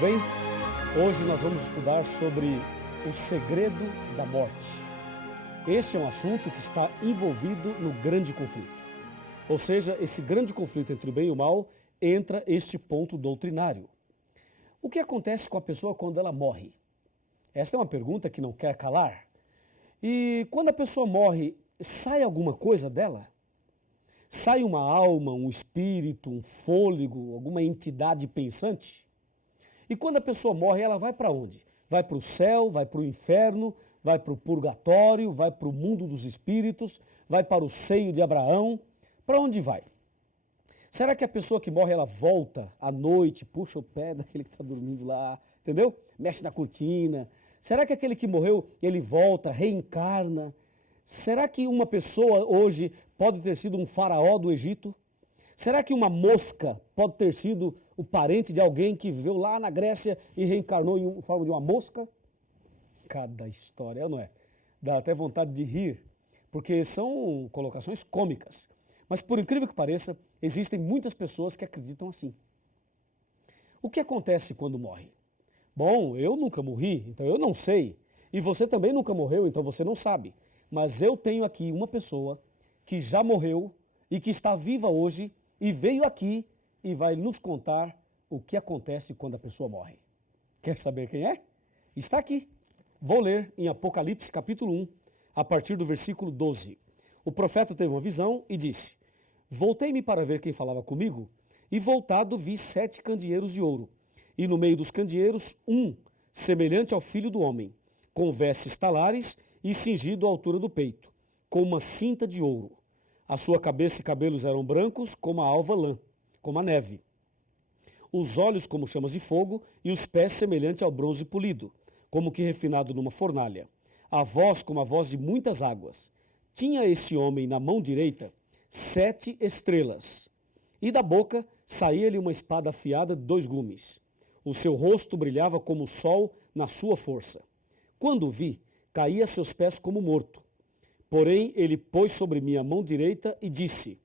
bem? Hoje nós vamos estudar sobre o segredo da morte. Este é um assunto que está envolvido no grande conflito. Ou seja, esse grande conflito entre o bem e o mal entra este ponto doutrinário. O que acontece com a pessoa quando ela morre? Esta é uma pergunta que não quer calar. E quando a pessoa morre, sai alguma coisa dela? Sai uma alma, um espírito, um fôlego, alguma entidade pensante? E quando a pessoa morre, ela vai para onde? Vai para o céu, vai para o inferno, vai para o purgatório, vai para o mundo dos espíritos, vai para o seio de Abraão. Para onde vai? Será que a pessoa que morre, ela volta à noite, puxa o pé daquele que está dormindo lá, entendeu? Mexe na cortina. Será que aquele que morreu, ele volta, reencarna? Será que uma pessoa hoje pode ter sido um faraó do Egito? Será que uma mosca pode ter sido o parente de alguém que viveu lá na Grécia e reencarnou em forma de uma mosca? Cada história, não é? Dá até vontade de rir, porque são colocações cômicas. Mas por incrível que pareça, existem muitas pessoas que acreditam assim. O que acontece quando morre? Bom, eu nunca morri, então eu não sei. E você também nunca morreu, então você não sabe. Mas eu tenho aqui uma pessoa que já morreu e que está viva hoje e veio aqui e vai nos contar o que acontece quando a pessoa morre. Quer saber quem é? Está aqui. Vou ler em Apocalipse capítulo 1, a partir do versículo 12. O profeta teve uma visão e disse: Voltei-me para ver quem falava comigo, e voltado vi 7 candeeiros de ouro, e no meio dos candeeiros um, semelhante ao filho do homem, com vestes talares e cingido à altura do peito, com uma cinta de ouro. A sua cabeça e cabelos eram brancos como a alva lã, como a neve. Os olhos como chamas de fogo e os pés semelhante ao bronze polido, como que refinado numa fornalha. A voz como a voz de muitas águas. Tinha este homem na mão direita 7 estrelas, e da boca saía-lhe uma espada afiada de 2 gumes. O seu rosto brilhava como o sol na sua força. Quando o vi, caí a seus pés como morto. Porém, ele pôs sobre mim a mão direita e disse: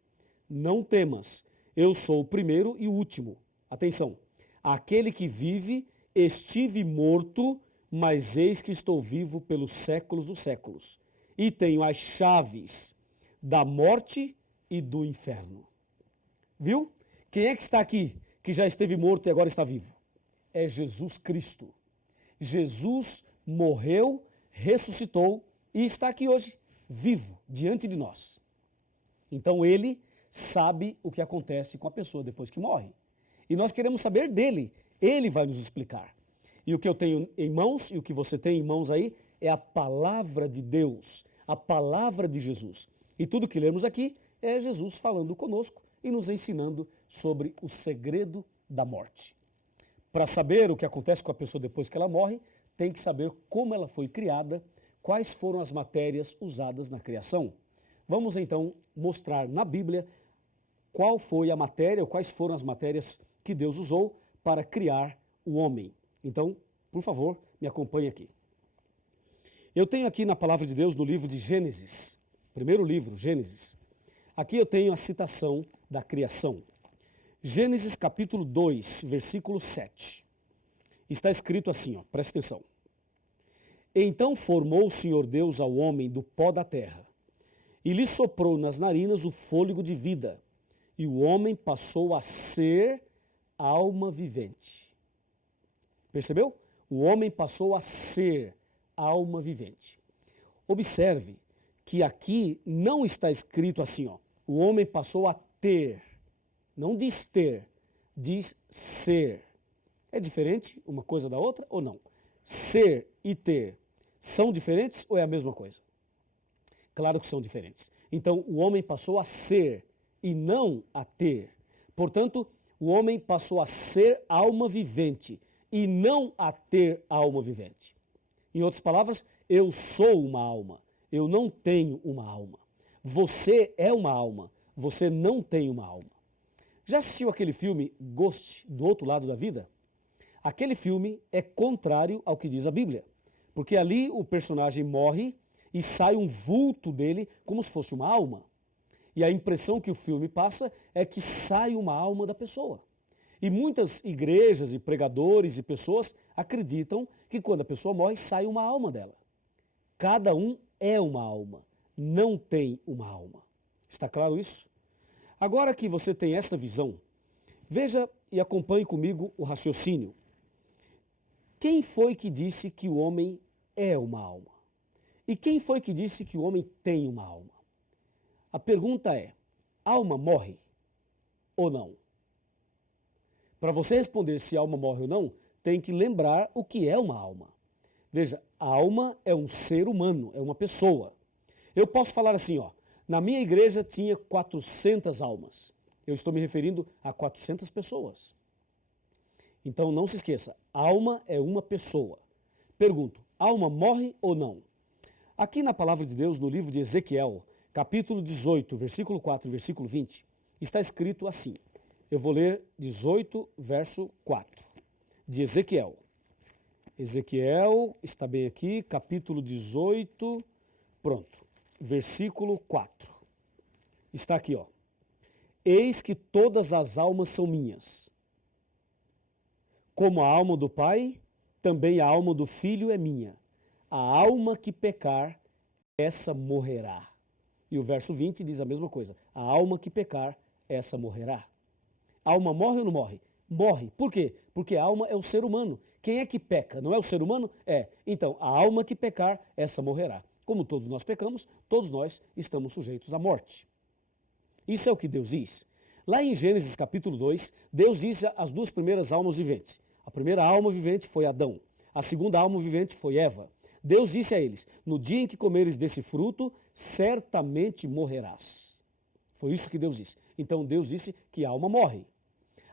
Não temas, eu sou o primeiro e o último. Atenção, aquele que vive, estive morto, mas eis que estou vivo pelos séculos dos séculos. E tenho as chaves da morte e do inferno. Viu? Quem é que está aqui, que já esteve morto e agora está vivo? É Jesus Cristo. Jesus morreu, ressuscitou e está aqui hoje, vivo, diante de nós. Então ele sabe o que acontece com a pessoa depois que morre. E nós queremos saber dele, ele vai nos explicar. E o que eu tenho em mãos e o que você tem em mãos aí é a palavra de Deus, a palavra de Jesus. E tudo que lemos aqui é Jesus falando conosco e nos ensinando sobre o segredo da morte. Para saber o que acontece com a pessoa depois que ela morre, tem que saber como ela foi criada, quais foram as matérias usadas na criação. Vamos então mostrar na Bíblia qual foi a matéria, ou quais foram as matérias que Deus usou para criar o homem. Então, por favor, me acompanhe aqui. Eu tenho aqui na palavra de Deus, no livro de Gênesis, primeiro livro, Gênesis. Aqui eu tenho a citação da criação. Gênesis capítulo 2, versículo 7. Está escrito assim, presta atenção. Então formou o Senhor Deus ao homem do pó da terra, e lhe soprou nas narinas o fôlego de vida, e o homem passou a ser alma vivente. Percebeu? O homem passou a ser alma vivente. Observe que aqui não está escrito assim, o homem passou a ter. Não diz ter, diz ser. É diferente uma coisa da outra ou não? Ser e ter são diferentes ou é a mesma coisa? Claro que são diferentes. Então, o homem passou a ser e não a ter. Portanto, o homem passou a ser alma vivente e não a ter alma vivente. Em outras palavras, eu sou uma alma, eu não tenho uma alma. Você é uma alma, você não tem uma alma. Já assistiu aquele filme Ghost, do outro lado da vida? Aquele filme é contrário ao que diz a Bíblia, porque ali o personagem morre e sai um vulto dele como se fosse uma alma. E a impressão que o filme passa é que sai uma alma da pessoa. E muitas igrejas e pregadores e pessoas acreditam que quando a pessoa morre, sai uma alma dela. Cada um é uma alma, não tem uma alma. Está claro isso? Agora que você tem esta visão, veja e acompanhe comigo o raciocínio. Quem foi que disse que o homem é uma alma? E quem foi que disse que o homem tem uma alma? A pergunta é, alma morre ou não? Para você responder se a alma morre ou não, tem que lembrar o que é uma alma. Veja, a alma é um ser humano, é uma pessoa. Eu posso falar assim, ó, na minha igreja tinha 400 almas. Eu estou me referindo a 400 pessoas. Então não se esqueça, alma é uma pessoa. Pergunto, alma morre ou não? Aqui na palavra de Deus, no livro de Ezequiel, capítulo 18, versículo 4 e versículo 20, está escrito assim. Eu vou ler 18, verso 4, de Ezequiel. Ezequiel, está bem aqui, capítulo 18, pronto, versículo 4. Está aqui, ó. Eis que todas as almas são minhas. Como a alma do Pai, também a alma do Filho é minha. A alma que pecar, essa morrerá. E o verso 20 diz a mesma coisa. A alma que pecar, essa morrerá. A alma morre ou não morre? Morre. Por quê? Porque a alma é o ser humano. Quem é que peca? Não é o ser humano? É. Então, a alma que pecar, essa morrerá. Como todos nós pecamos, todos nós estamos sujeitos à morte. Isso é o que Deus diz. Lá em Gênesis capítulo 2, Deus diz as duas primeiras almas viventes. A primeira alma vivente foi Adão. A segunda alma vivente foi Eva. Deus disse a eles, no dia em que comeres desse fruto, certamente morrerás. Foi isso que Deus disse. Então Deus disse que a alma morre.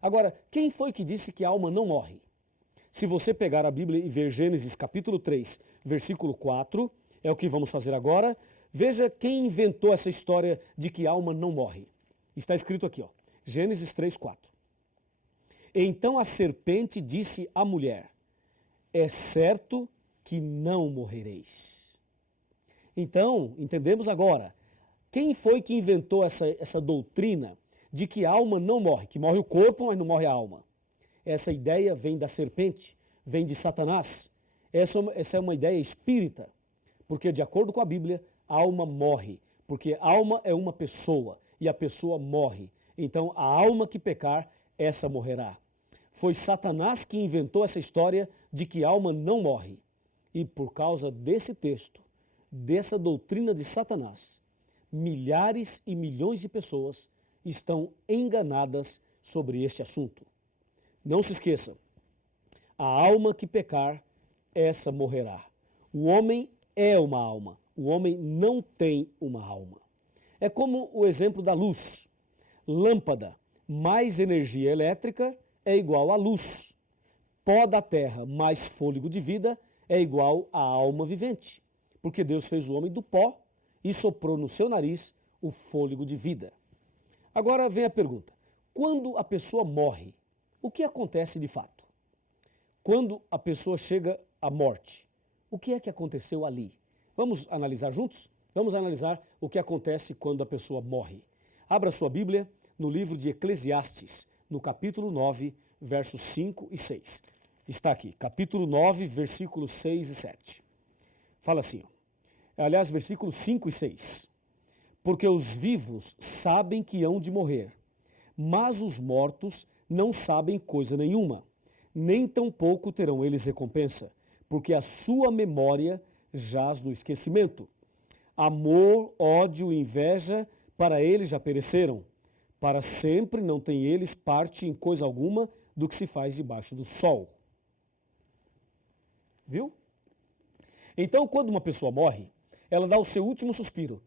Agora, quem foi que disse que a alma não morre? Se você pegar a Bíblia e ver Gênesis capítulo 3, versículo 4, é o que vamos fazer agora, veja quem inventou essa história de que a alma não morre. Está escrito aqui, ó, Gênesis 3, 4. Então a serpente disse à mulher, é certo que não morrereis. Então, entendemos agora, quem foi que inventou essa doutrina de que a alma não morre, que morre o corpo, mas não morre a alma? Essa ideia vem da serpente, vem de Satanás. Essa é uma ideia espírita, porque de acordo com a Bíblia, a alma morre, porque a alma é uma pessoa e a pessoa morre. Então, a alma que pecar, essa morrerá. Foi Satanás que inventou essa história de que a alma não morre. E por causa desse texto, dessa doutrina de Satanás, milhares e milhões de pessoas estão enganadas sobre este assunto. Não se esqueça, a alma que pecar, essa morrerá. O homem é uma alma, o homem não tem uma alma. É como o exemplo da luz. Lâmpada mais energia elétrica é igual a luz. Pó da terra mais fôlego de vida é igual a alma vivente. Porque Deus fez o homem do pó e soprou no seu nariz o fôlego de vida. Agora vem a pergunta, quando a pessoa morre, o que acontece de fato? Quando a pessoa chega à morte, o que é que aconteceu ali? Vamos analisar juntos? Vamos analisar o que acontece quando a pessoa morre. Abra sua Bíblia no livro de Eclesiastes, no capítulo 9, versos 5 e 6. Está aqui, capítulo 9, versículos 6 e 7. Fala assim, aliás, versículos 5 e 6. Porque os vivos sabem que hão de morrer, mas os mortos não sabem coisa nenhuma, nem tampouco terão eles recompensa, porque a sua memória jaz no esquecimento. Amor, ódio e inveja, para eles já pereceram. Para sempre não têm eles parte em coisa alguma do que se faz debaixo do sol. Viu? Então, quando uma pessoa morre, ela dá o seu último suspiro.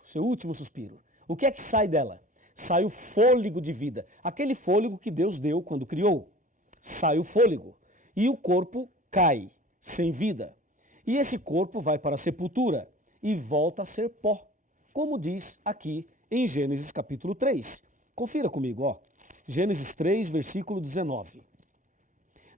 Seu último suspiro. O que é que sai dela? Sai o fôlego de vida. Aquele fôlego que Deus deu quando criou. Sai o fôlego. E o corpo cai, sem vida. E esse corpo vai para a sepultura e volta a ser pó. Como diz aqui em Gênesis capítulo 3. Confira comigo, ó. Gênesis 3, versículo 19.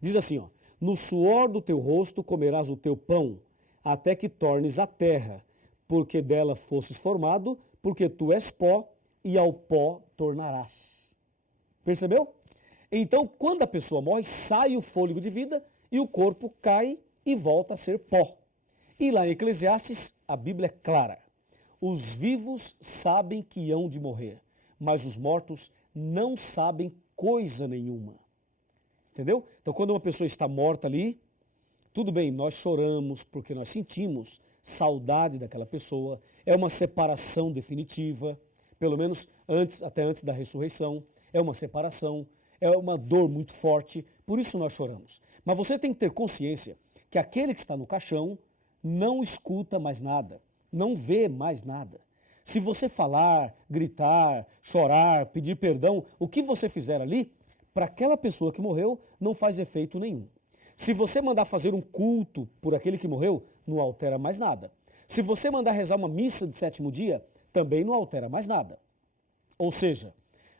Diz assim, ó. No suor do teu rosto comerás o teu pão, até que tornes a terra, porque dela fosses formado, porque tu és pó, e ao pó tornarás. Percebeu? Então, quando a pessoa morre, sai o fôlego de vida e o corpo cai e volta a ser pó. E lá em Eclesiastes, a Bíblia é clara. Os vivos sabem que hão de morrer, mas os mortos não sabem coisa nenhuma. Entendeu? Então, quando uma pessoa está morta ali, tudo bem, nós choramos porque nós sentimos saudade daquela pessoa, é uma separação definitiva, pelo menos até antes da ressurreição, é uma separação, é uma dor muito forte, por isso nós choramos. Mas você tem que ter consciência que aquele que está no caixão não escuta mais nada, não vê mais nada. Se você falar, gritar, chorar, pedir perdão, o que você fizer ali, para aquela pessoa que morreu, não faz efeito nenhum. Se você mandar fazer um culto por aquele que morreu, não altera mais nada. Se você mandar rezar uma missa de sétimo dia, também não altera mais nada. Ou seja,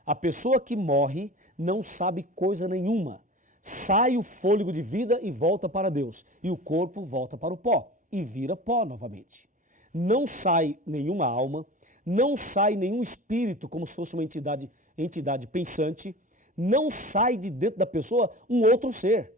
a pessoa que morre não sabe coisa nenhuma. Sai o fôlego de vida e volta para Deus. E o corpo volta para o pó e vira pó novamente. Não sai nenhuma alma, não sai nenhum espírito, como se fosse uma entidade pensante, não sai de dentro da pessoa um outro ser.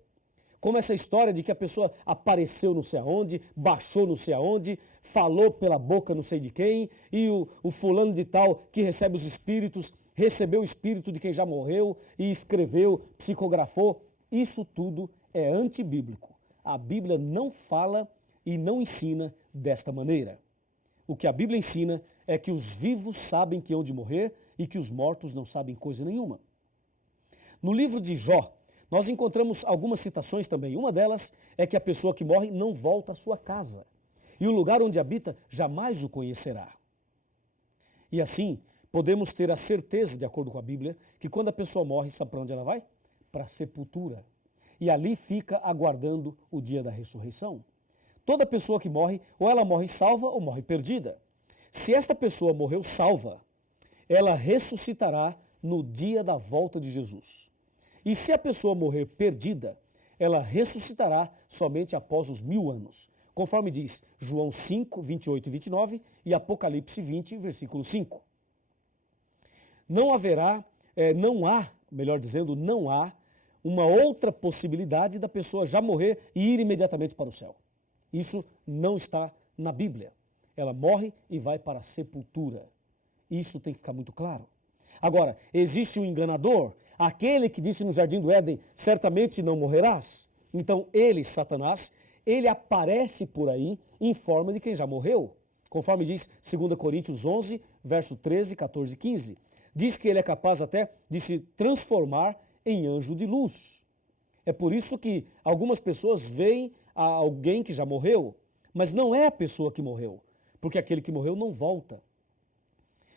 Como essa história de que a pessoa apareceu não sei aonde, baixou não sei aonde, falou pela boca não sei de quem, e o fulano de tal que recebe os espíritos, recebeu o espírito de quem já morreu e escreveu, psicografou. Isso tudo é antibíblico. A Bíblia não fala e não ensina desta maneira. O que a Bíblia ensina é que os vivos sabem que hão de morrer e que os mortos não sabem coisa nenhuma. No livro de Jó, nós encontramos algumas citações também. Uma delas é que a pessoa que morre não volta à sua casa. E o lugar onde habita jamais o conhecerá. E assim, podemos ter a certeza, de acordo com a Bíblia, que quando a pessoa morre, sabe para onde ela vai? Para a sepultura. E ali fica aguardando o dia da ressurreição. Toda pessoa que morre, ou ela morre salva ou morre perdida. Se esta pessoa morreu salva, ela ressuscitará no dia da volta de Jesus. E se a pessoa morrer perdida, ela ressuscitará somente após os 1000 anos, conforme diz João 5, 28 e 29 e Apocalipse 20, versículo 5. Não há uma outra possibilidade da pessoa já morrer e ir imediatamente para o céu. Isso não está na Bíblia. Ela morre e vai para a sepultura. Isso tem que ficar muito claro. Agora, existe um enganador, aquele que disse no Jardim do Éden, certamente não morrerás. Então ele, Satanás, ele aparece por aí em forma de quem já morreu. Conforme diz 2 Coríntios 11, verso 13, 14 e 15. Diz que ele é capaz até de se transformar em anjo de luz. É por isso que algumas pessoas veem a alguém que já morreu, mas não é a pessoa que morreu, porque aquele que morreu não volta.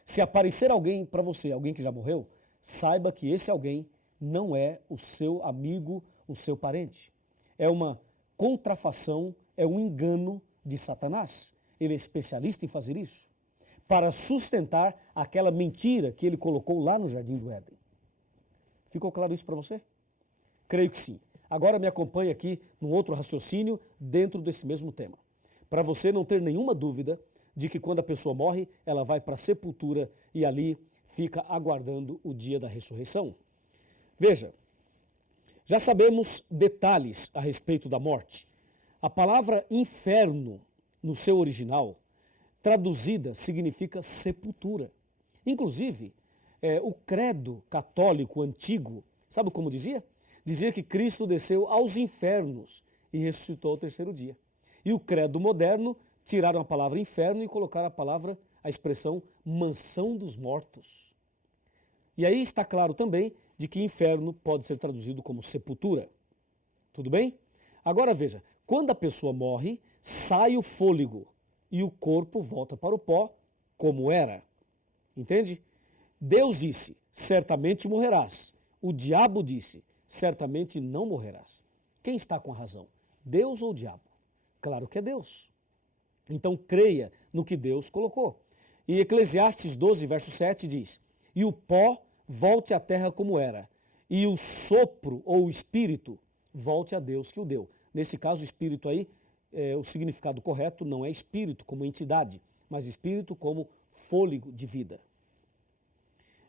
Se aparecer alguém para você, alguém que já morreu, saiba que esse alguém não é o seu amigo, o seu parente. É uma contrafação, é um engano de Satanás. Ele é especialista em fazer isso, para sustentar aquela mentira que ele colocou lá no Jardim do Éden. Ficou claro isso para você? Creio que sim. Agora me acompanhe aqui num outro raciocínio dentro desse mesmo tema. Para você não ter nenhuma dúvida de que quando a pessoa morre, ela vai para a sepultura e ali fica aguardando o dia da ressurreição. Veja, já sabemos detalhes a respeito da morte. A palavra inferno, no seu original, traduzida, significa sepultura. Inclusive, o credo católico antigo, sabe como dizia? Dizia que Cristo desceu aos infernos e ressuscitou ao terceiro dia. E o credo moderno tiraram a palavra inferno e colocaram a expressão mansão dos mortos. E aí está claro também de que inferno pode ser traduzido como sepultura. Tudo bem? Agora veja, quando a pessoa morre, sai o fôlego e o corpo volta para o pó como era. Entende? Deus disse, certamente morrerás. O diabo disse, certamente não morrerás. Quem está com a razão? Deus ou o diabo? Claro que é Deus. Então creia no que Deus colocou. E Eclesiastes 12, verso 7 diz, e o pó volte à terra como era, e o sopro ou o espírito volte a Deus que o deu. Nesse caso, o espírito aí, o significado correto não é espírito como entidade, mas espírito como fôlego de vida.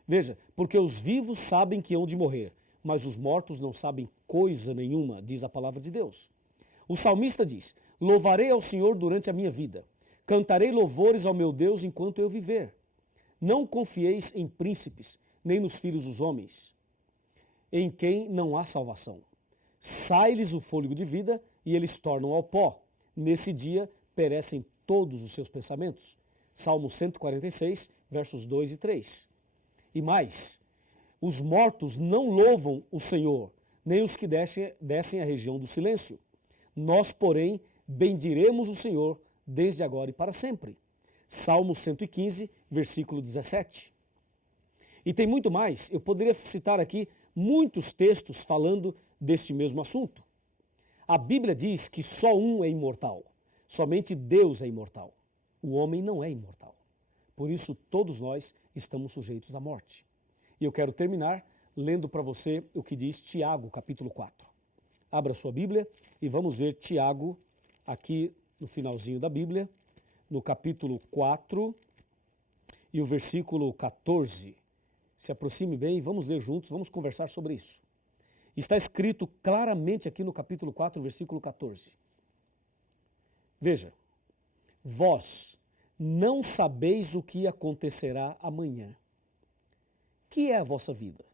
Veja, porque os vivos sabem que hão de morrer, mas os mortos não sabem coisa nenhuma, diz a palavra de Deus. O salmista diz: louvarei ao Senhor durante a minha vida, cantarei louvores ao meu Deus enquanto eu viver. Não confieis em príncipes, nem nos filhos dos homens, em quem não há salvação. Sai-lhes o fôlego de vida e eles tornam ao pó. Nesse dia perecem todos os seus pensamentos. Salmo 146, versos 2 e 3. E mais, os mortos não louvam o Senhor, nem os que descem à região do silêncio. Nós, porém, bendiremos o Senhor desde agora e para sempre. Salmo 115, versículo 17. E tem muito mais, eu poderia citar aqui muitos textos falando deste mesmo assunto. A Bíblia diz que só um é imortal, somente Deus é imortal. O homem não é imortal. Por isso, todos nós estamos sujeitos à morte. E eu quero terminar lendo para você o que diz Tiago, capítulo 4. Abra sua Bíblia e vamos ver Tiago, aqui no finalzinho da Bíblia, no capítulo 4 e o versículo 14. Se aproxime bem e vamos ler juntos, vamos conversar sobre isso. Está escrito claramente aqui no capítulo 4, versículo 14. Veja, vós não sabeis o que acontecerá amanhã. Que é a vossa vida?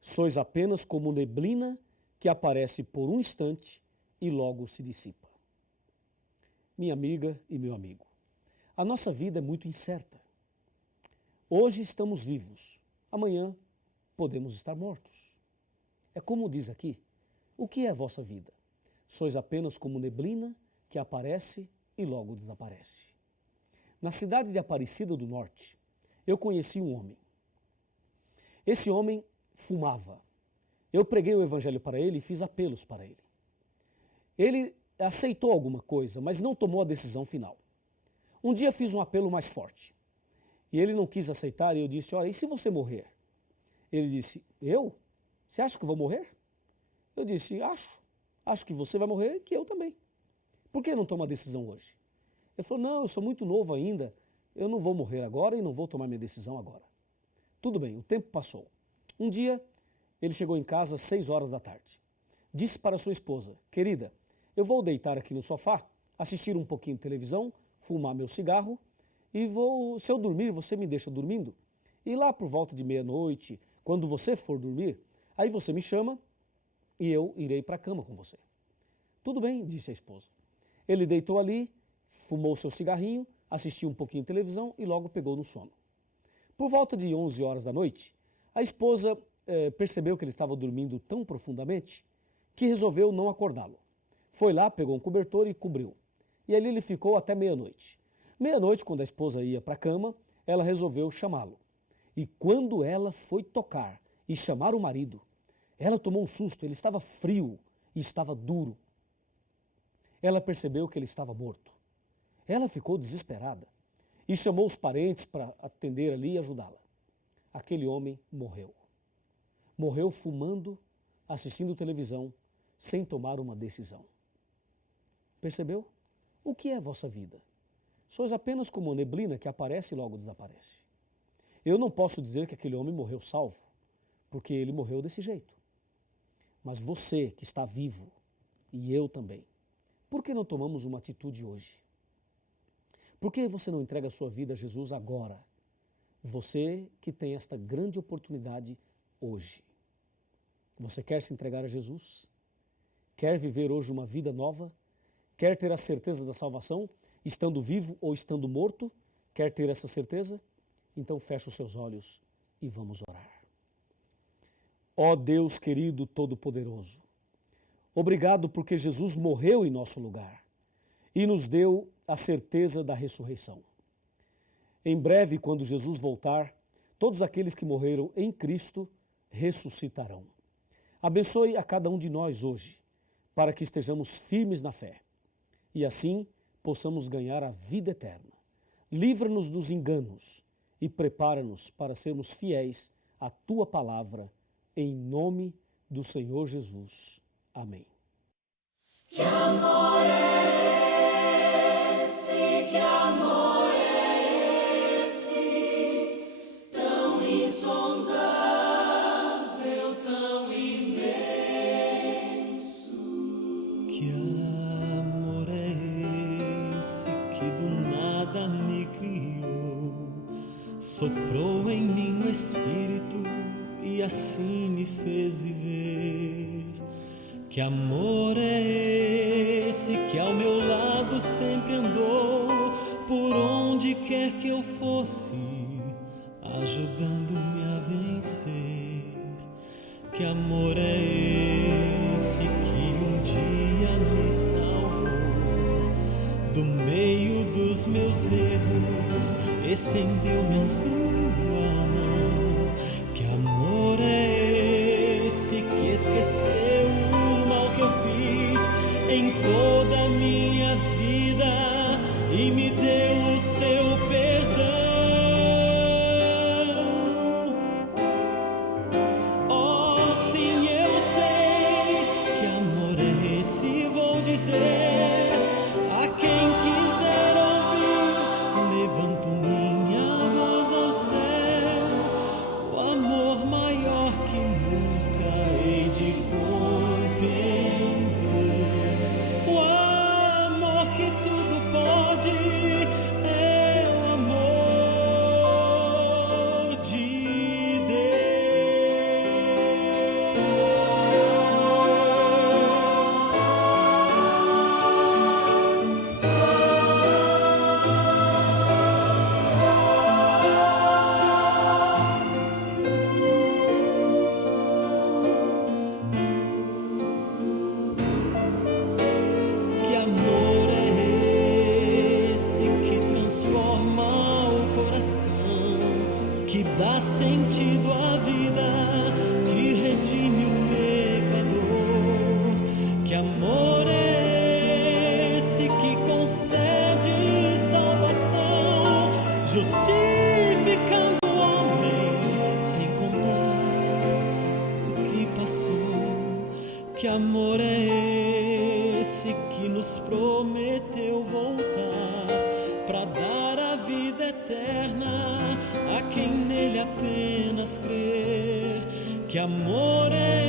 Sois apenas como neblina que aparece por um instante e logo se dissipa. Minha amiga e meu amigo, a nossa vida é muito incerta. Hoje estamos vivos, amanhã podemos estar mortos. É como diz aqui, o que é a vossa vida? Sois apenas como neblina que aparece e logo desaparece. Na cidade de Aparecida do Norte, eu conheci um homem. Esse homem fumava. Eu preguei o evangelho para ele e fiz apelos para ele. Ele aceitou alguma coisa, mas não tomou a decisão final. Um dia fiz um apelo mais forte. E ele não quis aceitar e eu disse, olha, e se você morrer? Ele disse, eu? Você acha que eu vou morrer? Eu disse, acho. Acho que você vai morrer e que eu também. Por que não toma a decisão hoje? Ele falou, não, eu sou muito novo ainda, eu não vou morrer agora e não vou tomar minha decisão agora. Tudo bem, o tempo passou. Um dia, ele chegou em casa às 6 horas da tarde. Disse para sua esposa, querida, eu vou deitar aqui no sofá, assistir um pouquinho de televisão, fumar meu cigarro e se eu dormir, você me deixa dormindo? E lá por volta de meia-noite, quando você for dormir, aí você me chama e eu irei para a cama com você. Tudo bem, disse a esposa. Ele deitou ali, fumou seu cigarrinho, assistiu um pouquinho de televisão e logo pegou no sono. Por volta de 11 horas da noite, a esposa percebeu que ele estava dormindo tão profundamente que resolveu não acordá-lo. Foi lá, pegou um cobertor e cobriu. E ali ele ficou até meia-noite. Meia-noite, quando a esposa ia para a cama, ela resolveu chamá-lo. E quando ela foi tocar e chamar o marido, ela tomou um susto, ele estava frio e estava duro. Ela percebeu que ele estava morto. Ela ficou desesperada e chamou os parentes para atender ali e ajudá-la. Aquele homem morreu. Morreu fumando, assistindo televisão, sem tomar uma decisão. Percebeu? O que é a vossa vida? Sois apenas como uma neblina que aparece e logo desaparece. Eu não posso dizer que aquele homem morreu salvo, porque ele morreu desse jeito. Mas você que está vivo, e eu também, por que não tomamos uma atitude hoje? Por que você não entrega a sua vida a Jesus agora? Você que tem esta grande oportunidade hoje. Você quer se entregar a Jesus? Quer viver hoje uma vida nova? Quer ter a certeza da salvação, estando vivo ou estando morto? Quer ter essa certeza? Então feche os seus olhos e vamos orar. Ó Deus querido Todo-Poderoso, obrigado porque Jesus morreu em nosso lugar e nos deu a certeza da ressurreição. Em breve, quando Jesus voltar, todos aqueles que morreram em Cristo ressuscitarão. Abençoe a cada um de nós hoje, para que estejamos firmes na fé e assim possamos ganhar a vida eterna. Livra-nos dos enganos e prepara-nos para sermos fiéis à Tua palavra, em nome do Senhor Jesus. Amém. Que amor é esse, que amor é esse, tão insondável. soprou em mim o Espírito e assim me fez viver. Que amor é esse que ao meu lado sempre andou, por onde quer que eu fosse, ajudando-me a vencer. Que amor é esse que um dia me salvou do meio dos meus erros, estendeu-me a sua mão. Que amor é esse que esqueceu o mal que eu fiz em toda a minha vida e me deu o seu perdão. Oh, sim, eu sei que amor é esse, vou dizer a quem quiser ouvir. Levanto minha voz ao céu, o amor maior que nunca hei de compreender. O amor que tudo pode é o amor de Deus. Que amor é esse que transforma o coração, que dá sentido à vida, que redime o pecador? Que amor é esse que concede salvação, justificando o homem sem contar o que passou? Que amor é esse que nos prometeu voltar para dar a vida eterna a quem nele apenas crer? Que amor é